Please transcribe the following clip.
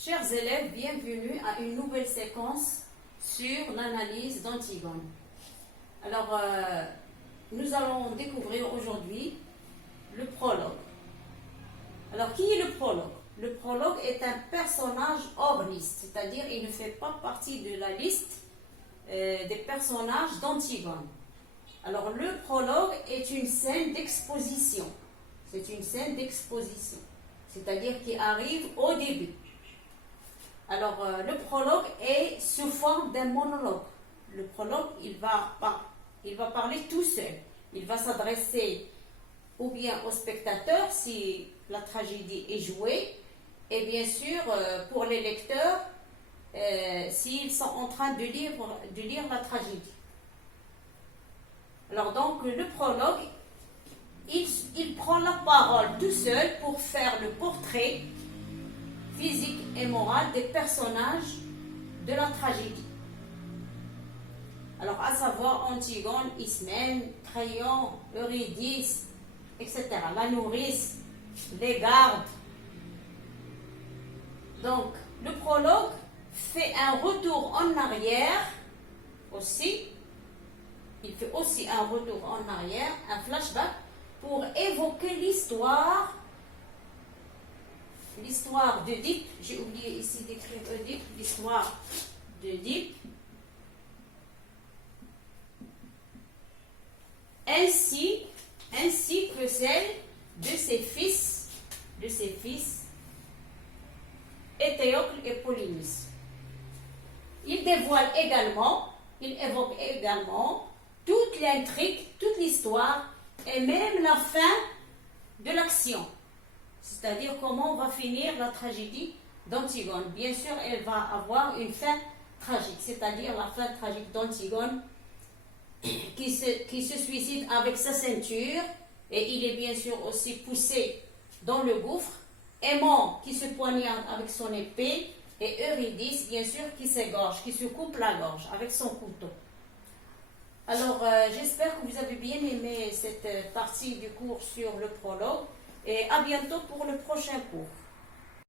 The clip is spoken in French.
Chers élèves, bienvenue à une nouvelle séquence sur l'analyse d'Antigone. Alors, nous allons découvrir aujourd'hui le prologue. Alors, qui est le prologue? Le prologue est un personnage hors liste, c'est-à-dire il ne fait pas partie de la liste des personnages d'Antigone. Alors, le prologue est une scène d'exposition. C'est une scène d'exposition, c'est-à-dire qui arrive au début. Alors, le prologue est sous forme d'un monologue. Le prologue, il va parler tout seul. Il va s'adresser ou bien au spectateur si la tragédie est jouée, et bien sûr pour les lecteurs s'ils sont en train de lire la tragédie. Alors donc, le prologue, il prend la parole tout seul pour faire le portrait physique et moral des personnages de la tragédie. Alors, à savoir Antigone, Ismène, Créon, Eurydice, etc. La nourrice, les gardes. Donc, le prologue fait un retour en arrière aussi. Il fait aussi un retour en arrière, un flashback, pour évoquer l'histoire d'Œdipe. J'ai oublié ici d'écrireŒdipe, l'histoire d'Œdipe. Ainsi que celle de ses fils, Éthéocle et Polynice. Il évoque également toute l'intrigue, toute l'histoire et même la fin de l'action. C'est-à-dire comment va finir la tragédie d'Antigone. Bien sûr, elle va avoir une fin tragique, c'est-à-dire la fin tragique d'Antigone qui se suicide avec sa ceinture, et il est bien sûr aussi poussé dans le gouffre. Aimant qui se poignarde avec son épée, et Eurydice, bien sûr, qui s'égorge, qui se coupe la gorge avec son couteau. Alors, j'espère que vous avez bien aimé cette partie du cours sur le prologue, et à bientôt pour le prochain cours.